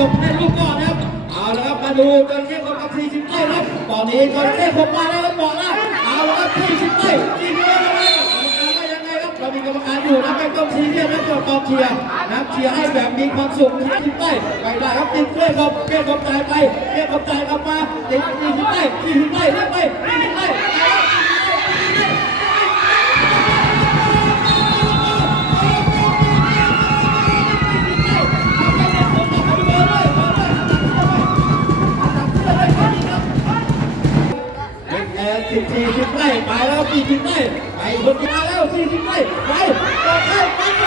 กบให้ลูกก่อนนะครับ เอาละครับมาดูจระเข้กบกับสี่สิบไร่ครับตอนนี้จระเข้กบมาแล้วครับบอกแล้วเอาละครับสี่สิบไร่สี่สิบไร่ยังไงว่ายังไงครับเรามีกรรมการอยู่นะไม่ต้องซีเรียสนะตัวกองเชียร์นะเชียร์ให้แบบมีความสุขสี่สิบไร่ไปได้ครับติดเพื่อนกบเพื่อนกบจ่ายไปเพื่อนกบจ่ายกลับมาติดสี่สิบไร่สี่สิบไร่เรียไปสี่สิบ สิบสี่สิบไร่ไปแล้วสี่สิบไร่ไปคนมาแล้วสี่สิบไร่ไปต่อไปไปไป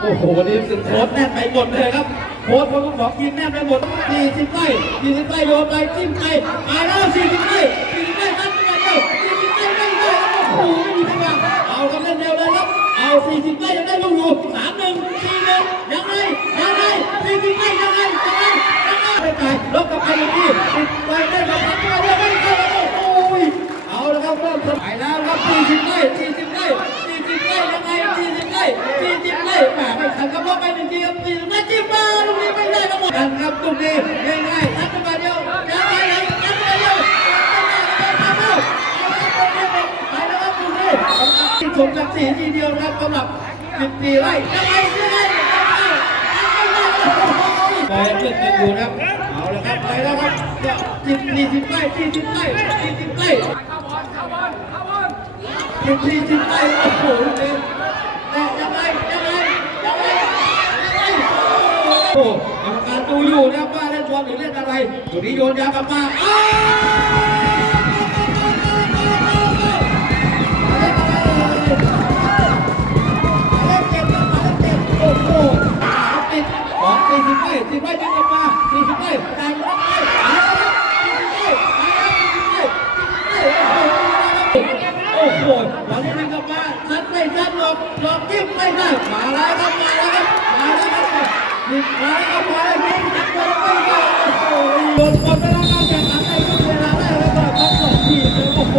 โอ้โหวันนี้สึกโค้ดแน่นไปหมดเลยครับโค้ดคนของทีมแน่นไปหมดสี่สิบไร่สี่สิบไร่โยนไปจิ้มไปไปแล้วสี่สิบไร่สี่สิบไร่นัดไปแล้วสี่สิบไร่ไม่ได้ครับโอ้โหไม่มีจังหวะเอากันเล่นเร็วเลยครับเอาสี่สิบไร่ยังได้ลูกอยู่สามหนึ่งสี่หนึ่งยังไงยังไงสี่สิบไร่ยังไงยังไง ไงไม่ตายลบกับไปอย่างนี้ติดไปได้มาพักมาได้ไม่ได้โอ้ยเอาละครับเริ่มสมัยแล้วครับ40ไร่40ไร่40ไร่ยังไง40ไร่40ไร่แหมไม่ทันครับลบไปหนึ่งทีครับ40ไร่จิ้มมาลูกนี้ไม่ได้ครับหมดกันครับตรงนี้ง่ายๆทัดขึ้นมาเดียวยังไงยังทัดขึ้นมาเดียวไปแล้วครับตรงนี้ที่สมศักดิ์ศรีทีเดียวนะครับสำหรับ14ไร่ยังไงยังไงไปเพื่อนกันอยู่นะครับเอาละครับไปแล้วครับสิบสี่สิบไร่สี่สิบไร่สี่สิบไร่สิบสี่สิบไปโอ้โหเลูกนี้แต่ยังไงยังไงยังไงยังไงโอ้กรรมการดูอยู่นะครับว่าเล่นบอลหรือเล่นอะไรตัวนี้โยนยากลับมาอ้า นี่มาแล้วครับมาแล้วยิงซัดบอลไม่ได้โอ้โหโดนบอลไปแล้วการแข่งขันในช่วงเวลาแรกแล้วก็ทั้งสองทีมเลยโอ้โห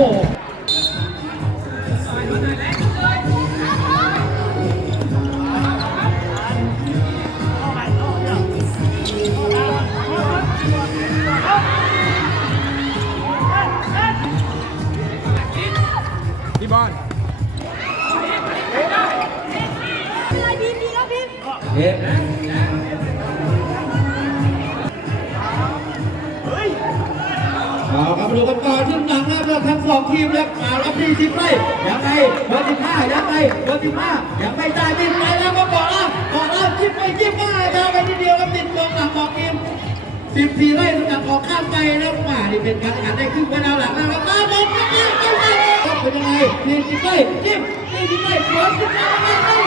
พี่บอลอะไรบีมดีแล้วบีมเอ๊ มาดูกันต่อที่หลังนะครับทั้งสองทีมแล้วมารับที่สิบไร่ยังไงเบอร์สิบห้ายังไงเบอร์สิบห้ายังไม่ได้ติดไปแล้วก็บอกแล้วบอกแล้วจิ้มไปจิ้มมาดาวไปทีเดียวครับติดกองหลังของทีมสิบสี่ไร่สกัดออกข้ามไปแล้วมานี่เป็นการแข่งขันได้ครึ่งเวลาหลังแล้วครับมาบอลไปไปไปไปเป็นยังไงสี่สิบไร่จิ้มสี่สิบไร่สวนขึ้าไม่ไม่ไม่เอา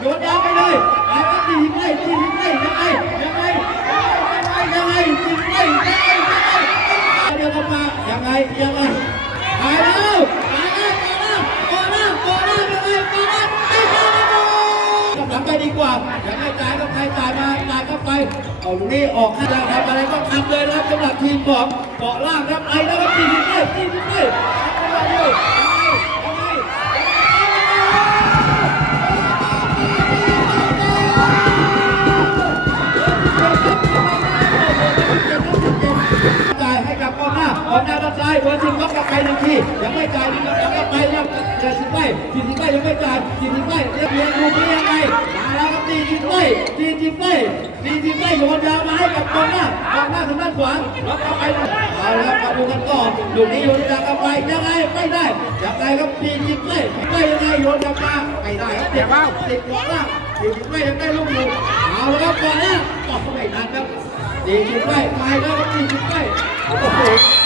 โยนยาวไปเลยไปครับสี่สิบไร่สี่สิบไร่ยังไงยังไงยังไงยังไงสี่สิบไร่ยังไงยังไงเดี๋ยวกลับมายังไงยังไงไปแล้วไปแล้วก่อนหน้าก่อนหน้าก่อนหน้ายังไงก่อนหน้าไม่ใช่แล้วกำลังไปดีกว่ายากให้จ่ายก็ใครจ่ายมาจ่ายก็ไปเอาลูกนี้ออกข้างล่างทำอะไรก็ทำเลยนะสำหรับทีมของเกาะล่างครับไอ้แล้วครับทีมนี้ทีมนี้ทำอะได้วยยังไง กลับไปยังไม่จ่ายนี่ล็อกกลับไปครับเจ็ดสิบไปสี่สิบไปยังไม่จ่ายสี่สิบไปเรียกเรียงลูกนี้ยังไงมาแล้วครับสี่สิบไปสี่สิบไปสี่สิบไปโยนยาวมาให้กับกองหน้ากองหน้าทางด้านขวาแล็อกกลับไปเอาละครับมาดูกันต่อลูกนี้โยนยาวกลับไปยังไงไม่ได้ยังไงครับสี่สิบไปไม่ยังไงโยนกลับมาไม่ได้ครับเดี๋ยวว่าติดกองหน้าสี่สิบไปยังได้ลูกอยู่งเอาละครับก่อนแล้วก็ไม่ทันครับสี่สิบไร่ไปแล้วครับสี่สิบไร่โอ้โห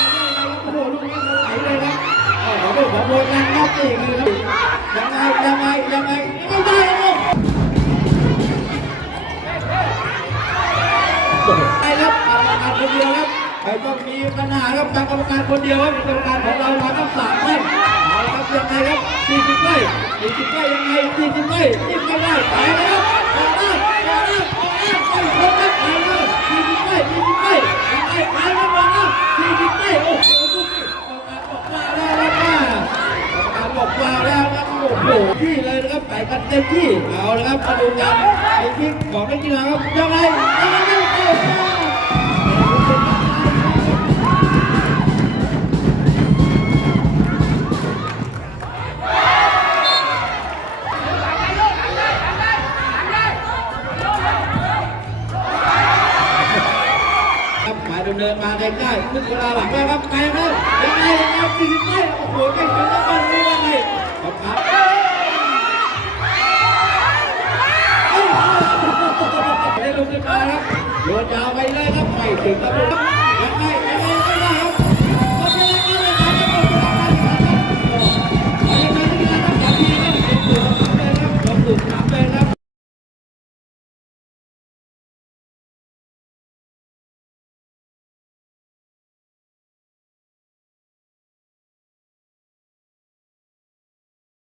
คนเดียวครับไปต้องมีปัญหาครับทางกรรมการคนเดียวครับกรรมการของเราเราต้องสามท่านเอาละครับยังไงครับสี่สิบไร่สี่สิบไร่ยังไงสี่สิบไร่ยี่สิบไร่ไปแล้วต่อแล้วต่อแล้วต่อแล้วไปแล้วไปแล้วสี่สิบไร่สี่สิบไร่ยังไงไปแล้วมาแล้วสี่สิบไร่โอ้โหดูสิบอกมาแล้วนะการบอกมาแล้วนะโอ้โหที่เลยนะครับใส่กันเต็มที่เอาละครับมาดูกันไอ้ที่ของนักกีฬาครับยังไงยังไงยังไง มึงเวลาหลังแล้วครับไปครับยังไงยังไงสี่สิบไร่โอ้โหไม่ถึงแล้วมันไม่ว่าไงครับครับได้ลงขึ้นมาครับโยนยาวไปเลยครับไม่ถึงครับ